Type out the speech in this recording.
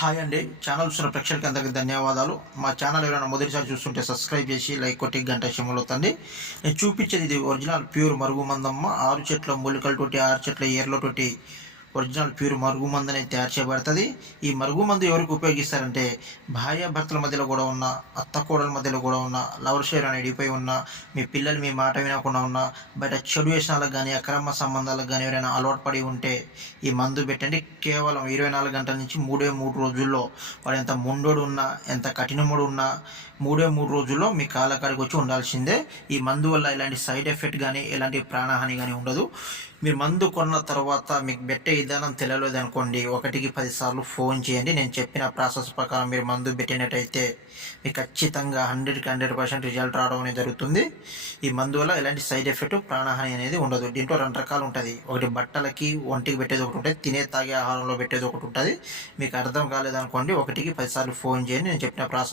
Hi అండి. Channel చూస్తున్న ప్రేక్షకులకి అందరికీ ధన్యవాదాలు. మా ఛానల్ ఎవరైనా మొదటిసారి చూస్తుంటే సబ్స్క్రైబ్ చేసి లైక్ కొట్టి గంట సింబల్ అవుతుంది. నేను చూపించేది ఇది ఒరిజినల్ ప్యూర్ మరుగు మందమ్మ. 6 చెట్ల మూలికలతోటి 6 చెట్ల ఏర్లతోటి ఒరిజినల్ ప్యూర్ మరుగు మందు అనేది తయారు చేయబడుతుంది. ఈ మరుగు మందు ఎవరికి ఉపయోగిస్తారంటే భార్యాభర్తల మధ్యలో కూడా ఉన్న, అత్త కోడల మధ్యలో కూడా ఉన్న, లవర్ షేర్ అని ఎడిపోయి ఉన్న, మీ పిల్లలు మీ మాట వినకుండా ఉన్న, బయట చెడు వ్యసనాలకు కానీ అక్రమ సంబంధాలకు కానీ ఎవరైనా అలవాటు పడి ఉంటే ఈ మందు పెట్టండి. కేవలం 24 గంటల నుంచి 3 రోజుల్లో వాడు ఎంత ముండోడు ఉన్నా, ఎంత కఠినముడు ఉన్నా 3 రోజుల్లో మీ కాళ్ళకాడికి వచ్చి ఉండాల్సిందే. ఈ మందు వల్ల ఎలాంటి సైడ్ ఎఫెక్ట్ కానీ ఎలాంటి ప్రాణహాని కానీ ఉండదు. మీరు మందు కొన్న తర్వాత మీకు పెట్టే విధానం తెలియలేదు అనుకోండి, 1కి 10 సార్లు ఫోన్ చేయండి. నేను చెప్పిన ప్రాసెస్ ప్రకారం మీరు మందు పెట్టినట్టయితే మీకు ఖచ్చితంగా 100కి 100% రిజల్ట్ రావడం అనేది జరుగుతుంది. ఈ మందు వల్ల ఎలాంటి సైడ్ ఎఫెక్ట్ ప్రాణహాని అనేది ఉండదు. దీంట్లో 2 రకాలు ఉంటుంది. ఒకటి బట్టలకి ఒంటికి పెట్టేది ఒకటి ఉంటుంది, తినే తాగే ఆహారంలో పెట్టేది ఒకటి ఉంటుంది. మీకు అర్థం కాలేదనుకోండి, 1కి 10 సార్లు ఫోన్ చేయండి. నేను చెప్పిన ప్రాసెస్